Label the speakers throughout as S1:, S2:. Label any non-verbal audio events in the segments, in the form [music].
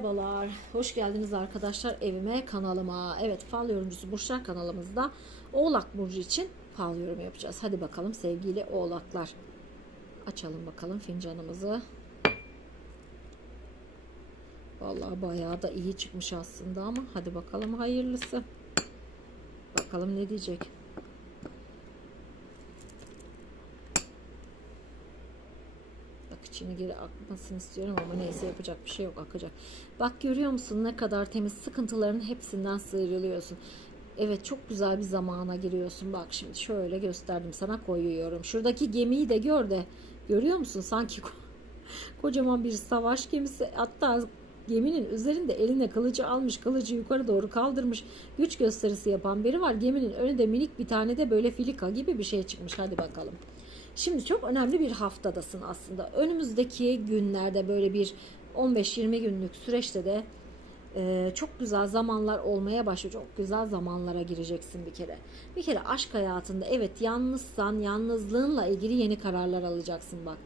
S1: Merhabalar, hoş geldiniz arkadaşlar evime, kanalıma. Evet, fal yorumcusu Burçlar kanalımızda Oğlak Burcu için fal yorum yapacağız. Hadi bakalım sevgili oğlaklar. Açalım bakalım fincanımızı. Vallahi bayağı da iyi çıkmış aslında ama hadi bakalım hayırlısı. Bakalım ne diyecek. İçine geri akmasını istiyorum ama neyse yapacak bir şey yok akacak. Bak görüyor musun ne kadar temiz sıkıntıların hepsinden sıyrılıyorsun. Evet çok güzel bir zamana giriyorsun. Bak şimdi şöyle gösterdim sana koyuyorum. Şuradaki gemiyi de gör de görüyor musun? Sanki ko- [laughs] kocaman bir savaş gemisi hatta geminin üzerinde eline kılıcı almış kılıcı yukarı doğru kaldırmış güç gösterisi yapan biri var. Geminin önünde minik bir tane de böyle filika gibi bir şey çıkmış. Hadi bakalım. Şimdi çok önemli bir haftadasın aslında. Önümüzdeki günlerde böyle bir 15-20 günlük süreçte de e, çok güzel zamanlar olmaya başlıyor. Çok güzel zamanlara gireceksin bir kere. Bir kere aşk hayatında evet yalnızsan yalnızlığınla ilgili yeni kararlar alacaksın bak.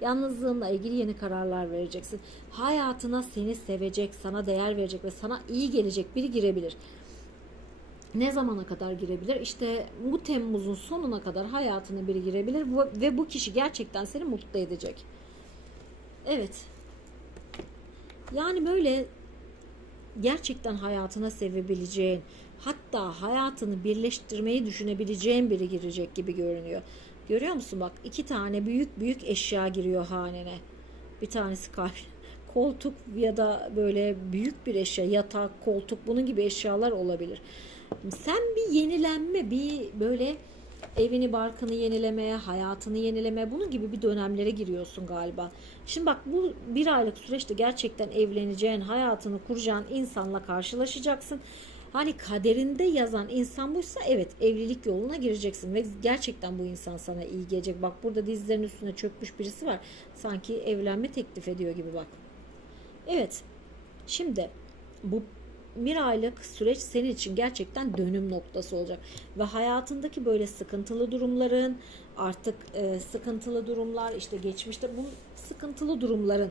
S1: Yalnızlığınla ilgili yeni kararlar vereceksin. Hayatına seni sevecek, sana değer verecek ve sana iyi gelecek biri girebilir. Ne zamana kadar girebilir? İşte bu Temmuz'un sonuna kadar hayatına biri girebilir ve bu kişi gerçekten seni mutlu edecek. Evet. Yani böyle gerçekten hayatına sevebileceğin, hatta hayatını birleştirmeyi düşünebileceğin biri girecek gibi görünüyor. Görüyor musun bak iki tane büyük büyük eşya giriyor hanene. Bir tanesi kalp, [laughs] koltuk ya da böyle büyük bir eşya, yatak, koltuk bunun gibi eşyalar olabilir. Sen bir yenilenme, bir böyle evini barkını yenilemeye, hayatını yenilemeye bunun gibi bir dönemlere giriyorsun galiba. Şimdi bak bu bir aylık süreçte gerçekten evleneceğin, hayatını kuracağın insanla karşılaşacaksın. Hani kaderinde yazan insan buysa evet evlilik yoluna gireceksin ve gerçekten bu insan sana iyi gelecek. Bak burada dizlerin üstüne çökmüş birisi var. Sanki evlenme teklif ediyor gibi bak. Evet. Şimdi bu bir aylık süreç senin için gerçekten dönüm noktası olacak ve hayatındaki böyle sıkıntılı durumların artık e, sıkıntılı durumlar işte geçmişte bu sıkıntılı durumların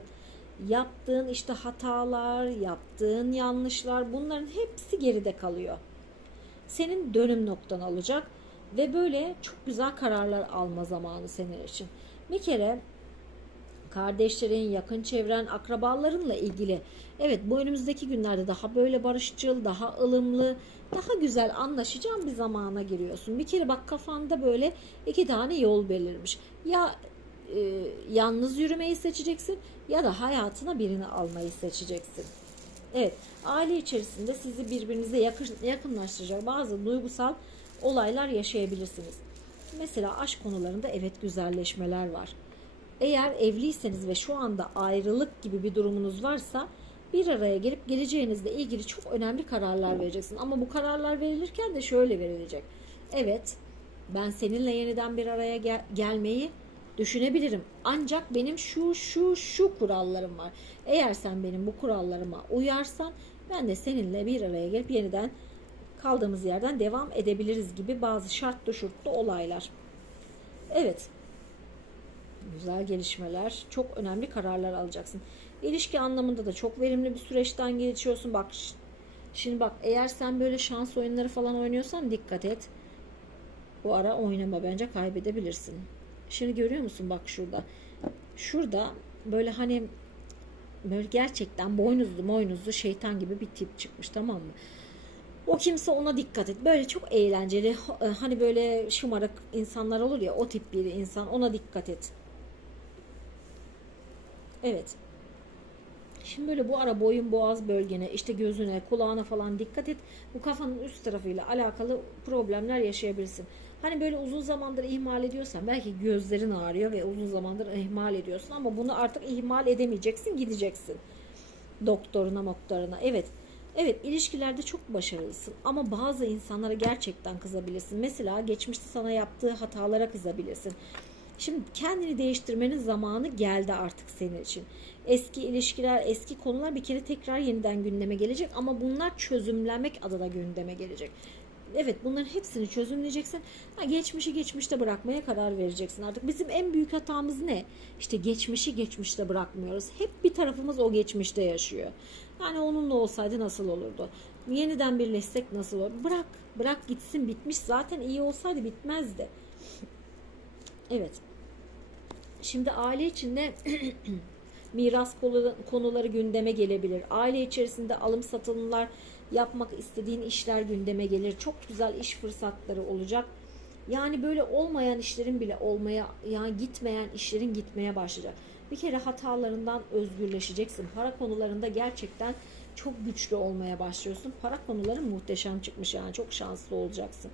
S1: yaptığın işte hatalar, yaptığın yanlışlar bunların hepsi geride kalıyor. Senin dönüm noktan olacak ve böyle çok güzel kararlar alma zamanı senin için. Bir kere kardeşlerin, yakın çevren, akrabalarınla ilgili. Evet bu önümüzdeki günlerde daha böyle barışçıl, daha ılımlı, daha güzel anlaşacağın bir zamana giriyorsun. Bir kere bak kafanda böyle iki tane yol belirmiş. Ya e, yalnız yürümeyi seçeceksin ya da hayatına birini almayı seçeceksin. Evet, aile içerisinde sizi birbirinize yakın, yakınlaştıracak bazı duygusal olaylar yaşayabilirsiniz. Mesela aşk konularında evet güzelleşmeler var. Eğer evliyseniz ve şu anda ayrılık gibi bir durumunuz varsa bir araya gelip geleceğinizle ilgili çok önemli kararlar vereceksin. Ama bu kararlar verilirken de şöyle verilecek. Evet, ben seninle yeniden bir araya gel- gelmeyi düşünebilirim. Ancak benim şu şu şu kurallarım var. Eğer sen benim bu kurallarıma uyarsan ben de seninle bir araya gelip yeniden kaldığımız yerden devam edebiliriz gibi bazı şartlı şurtlu olaylar. Evet, güzel gelişmeler, çok önemli kararlar alacaksın. İlişki anlamında da çok verimli bir süreçten geçiyorsun. Bak şimdi bak eğer sen böyle şans oyunları falan oynuyorsan dikkat et. Bu ara oynama bence kaybedebilirsin. Şimdi görüyor musun bak şurada. Şurada böyle hani böyle gerçekten boynuzlu boynuzlu şeytan gibi bir tip çıkmış tamam mı? O kimse ona dikkat et. Böyle çok eğlenceli hani böyle şımarık insanlar olur ya o tip bir insan ona dikkat et. Evet. Şimdi böyle bu ara boyun boğaz bölgene, işte gözüne, kulağına falan dikkat et. Bu kafanın üst tarafıyla alakalı problemler yaşayabilirsin. Hani böyle uzun zamandır ihmal ediyorsan belki gözlerin ağrıyor ve uzun zamandır ihmal ediyorsun ama bunu artık ihmal edemeyeceksin, gideceksin. Doktoruna, moktoruna. Evet. Evet ilişkilerde çok başarılısın ama bazı insanlara gerçekten kızabilirsin. Mesela geçmişte sana yaptığı hatalara kızabilirsin. Şimdi kendini değiştirmenin zamanı geldi artık senin için. Eski ilişkiler, eski konular bir kere tekrar yeniden gündeme gelecek ama bunlar çözümlenmek adına gündeme gelecek. Evet bunların hepsini çözümleyeceksin. Ha, geçmişi geçmişte bırakmaya karar vereceksin artık. Bizim en büyük hatamız ne? İşte geçmişi geçmişte bırakmıyoruz. Hep bir tarafımız o geçmişte yaşıyor. Yani onunla olsaydı nasıl olurdu? Yeniden birleşsek nasıl olur? Bırak, bırak gitsin bitmiş. Zaten iyi olsaydı bitmezdi. Evet. Şimdi aile içinde [clears throat] miras konu- konuları gündeme gelebilir. Aile içerisinde alım satımlar yapmak istediğin işler gündeme gelir. Çok güzel iş fırsatları olacak. Yani böyle olmayan işlerin bile olmaya yani gitmeyen işlerin gitmeye başlayacak. Bir kere hatalarından özgürleşeceksin. Para konularında gerçekten çok güçlü olmaya başlıyorsun. Para konuları muhteşem çıkmış yani çok şanslı olacaksın.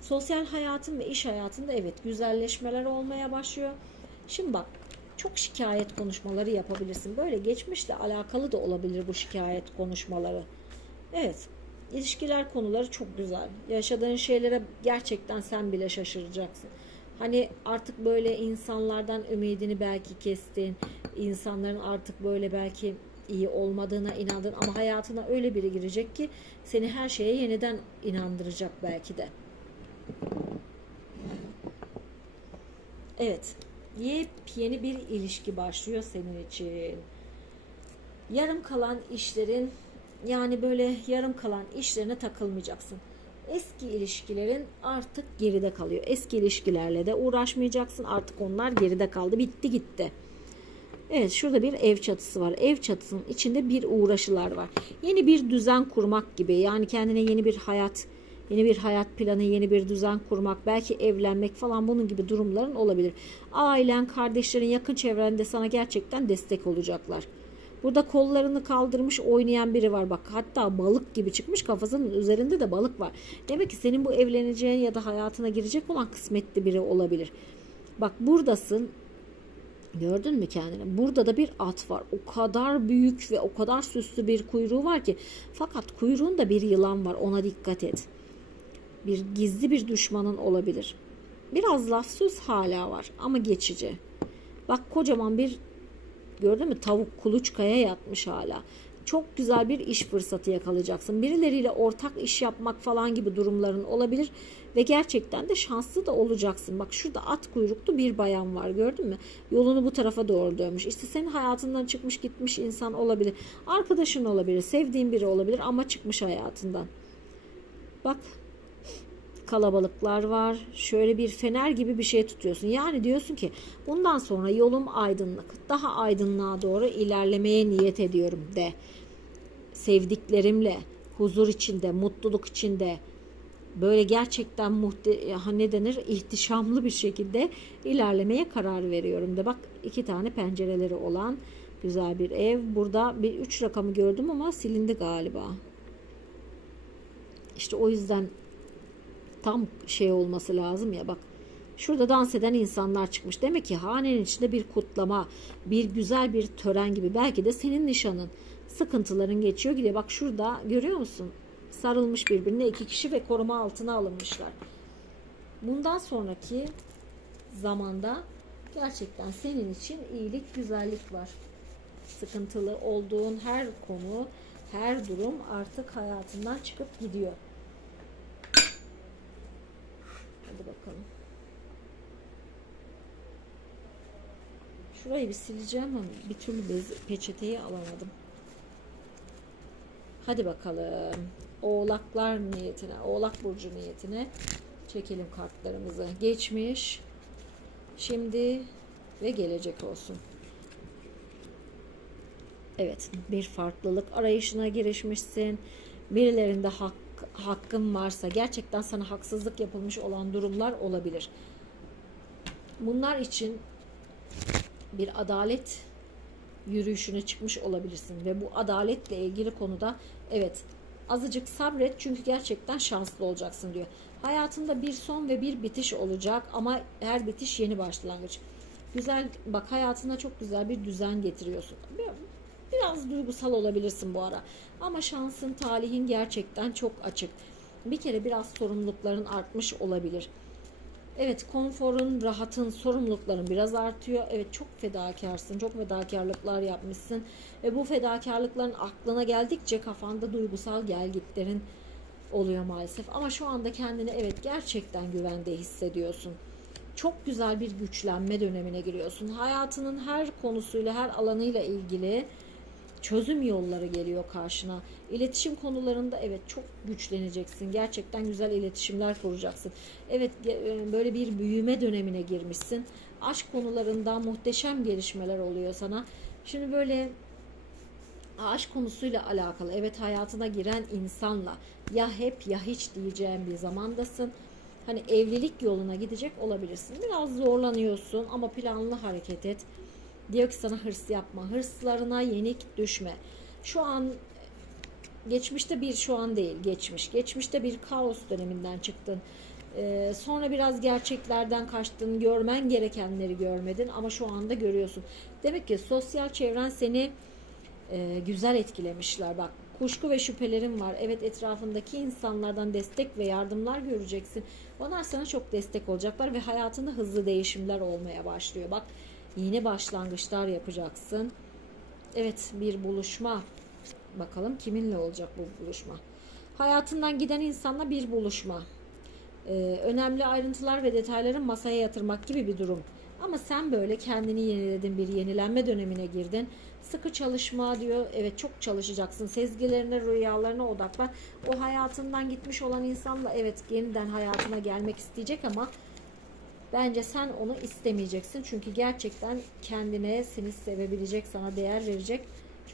S1: Sosyal hayatın ve iş hayatında evet güzelleşmeler olmaya başlıyor. Şimdi bak çok şikayet konuşmaları yapabilirsin. Böyle geçmişle alakalı da olabilir bu şikayet konuşmaları. Evet. ilişkiler konuları çok güzel. Yaşadığın şeylere gerçekten sen bile şaşıracaksın. Hani artık böyle insanlardan ümidini belki kestin. insanların artık böyle belki iyi olmadığına inandın ama hayatına öyle biri girecek ki seni her şeye yeniden inandıracak belki de. Evet. Yepyeni bir ilişki başlıyor senin için. Yarım kalan işlerin yani böyle yarım kalan işlerine takılmayacaksın. Eski ilişkilerin artık geride kalıyor. Eski ilişkilerle de uğraşmayacaksın. Artık onlar geride kaldı. Bitti gitti. Evet şurada bir ev çatısı var. Ev çatısının içinde bir uğraşılar var. Yeni bir düzen kurmak gibi. Yani kendine yeni bir hayat, yeni bir hayat planı, yeni bir düzen kurmak, belki evlenmek falan bunun gibi durumların olabilir. Ailen, kardeşlerin, yakın çevrende sana gerçekten destek olacaklar. Burada kollarını kaldırmış oynayan biri var bak. Hatta balık gibi çıkmış kafasının üzerinde de balık var. Demek ki senin bu evleneceğin ya da hayatına girecek olan kısmetli biri olabilir. Bak buradasın. Gördün mü kendini? Burada da bir at var. O kadar büyük ve o kadar süslü bir kuyruğu var ki. Fakat kuyruğunda bir yılan var. Ona dikkat et. Bir gizli bir düşmanın olabilir. Biraz laf söz hala var ama geçici. Bak kocaman bir gördün mü tavuk kuluçkaya yatmış hala. Çok güzel bir iş fırsatı yakalayacaksın. Birileriyle ortak iş yapmak falan gibi durumların olabilir ve gerçekten de şanslı da olacaksın. Bak şurada at kuyruklu bir bayan var gördün mü? Yolunu bu tarafa doğru dönmüş. İşte senin hayatından çıkmış gitmiş insan olabilir. Arkadaşın olabilir, sevdiğin biri olabilir ama çıkmış hayatından. Bak kalabalıklar var. Şöyle bir fener gibi bir şey tutuyorsun. Yani diyorsun ki bundan sonra yolum aydınlık. Daha aydınlığa doğru ilerlemeye niyet ediyorum de. Sevdiklerimle, huzur içinde, mutluluk içinde böyle gerçekten muhte ne denir ihtişamlı bir şekilde ilerlemeye karar veriyorum de. Bak iki tane pencereleri olan güzel bir ev. Burada bir üç rakamı gördüm ama silindi galiba. İşte o yüzden tam şey olması lazım ya bak. Şurada dans eden insanlar çıkmış. Demek ki hanenin içinde bir kutlama, bir güzel bir tören gibi. Belki de senin nişanın. Sıkıntıların geçiyor gidiyor. Bak şurada görüyor musun? Sarılmış birbirine iki kişi ve koruma altına alınmışlar. Bundan sonraki zamanda gerçekten senin için iyilik, güzellik var. Sıkıntılı olduğun her konu, her durum artık hayatından çıkıp gidiyor. Hadi bakalım. Şurayı bir sileceğim ama bir türlü bez, peçeteyi alamadım. Hadi bakalım. Oğlaklar niyetine, Oğlak burcu niyetine çekelim kartlarımızı. Geçmiş, şimdi ve gelecek olsun. Evet, bir farklılık arayışına girişmişsin. Birilerinde hak, hakkın varsa gerçekten sana haksızlık yapılmış olan durumlar olabilir. Bunlar için bir adalet yürüyüşüne çıkmış olabilirsin ve bu adaletle ilgili konuda evet azıcık sabret çünkü gerçekten şanslı olacaksın diyor. Hayatında bir son ve bir bitiş olacak ama her bitiş yeni başlangıç. Güzel bak hayatına çok güzel bir düzen getiriyorsun. Biraz duygusal olabilirsin bu ara. Ama şansın, talihin gerçekten çok açık. Bir kere biraz sorumlulukların artmış olabilir. Evet konforun, rahatın, sorumlulukların biraz artıyor. Evet çok fedakarsın, çok fedakarlıklar yapmışsın. Ve bu fedakarlıkların aklına geldikçe kafanda duygusal gelgitlerin oluyor maalesef. Ama şu anda kendini evet gerçekten güvende hissediyorsun. Çok güzel bir güçlenme dönemine giriyorsun. Hayatının her konusuyla, her alanıyla ilgili çözüm yolları geliyor karşına. İletişim konularında evet çok güçleneceksin. Gerçekten güzel iletişimler kuracaksın. Evet e, böyle bir büyüme dönemine girmişsin. Aşk konularında muhteşem gelişmeler oluyor sana. Şimdi böyle aşk konusuyla alakalı evet hayatına giren insanla ya hep ya hiç diyeceğim bir zamandasın. Hani evlilik yoluna gidecek olabilirsin. Biraz zorlanıyorsun ama planlı hareket et. Diyor ki sana hırs yapma. Hırslarına yenik düşme. Şu an geçmişte bir şu an değil geçmiş. Geçmişte bir kaos döneminden çıktın. Ee, sonra biraz gerçeklerden kaçtın. Görmen gerekenleri görmedin ama şu anda görüyorsun. Demek ki sosyal çevren seni e, güzel etkilemişler. Bak kuşku ve şüphelerin var. Evet etrafındaki insanlardan destek ve yardımlar göreceksin. Onlar sana çok destek olacaklar ve hayatında hızlı değişimler olmaya başlıyor. Bak yeni başlangıçlar yapacaksın. Evet bir buluşma. Bakalım kiminle olacak bu buluşma. Hayatından giden insanla bir buluşma. Ee, önemli ayrıntılar ve detayları masaya yatırmak gibi bir durum. Ama sen böyle kendini yeniledin, bir yenilenme dönemine girdin. Sıkı çalışma diyor. Evet çok çalışacaksın. Sezgilerine, rüyalarına odaklan. O hayatından gitmiş olan insanla evet yeniden hayatına gelmek isteyecek ama bence sen onu istemeyeceksin. Çünkü gerçekten kendine seni sevebilecek, sana değer verecek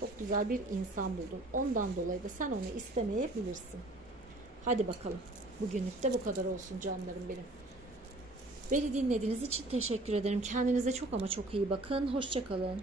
S1: çok güzel bir insan buldun. Ondan dolayı da sen onu istemeyebilirsin. Hadi bakalım. Bugünlük de bu kadar olsun canlarım benim. Beni dinlediğiniz için teşekkür ederim. Kendinize çok ama çok iyi bakın. Hoşçakalın.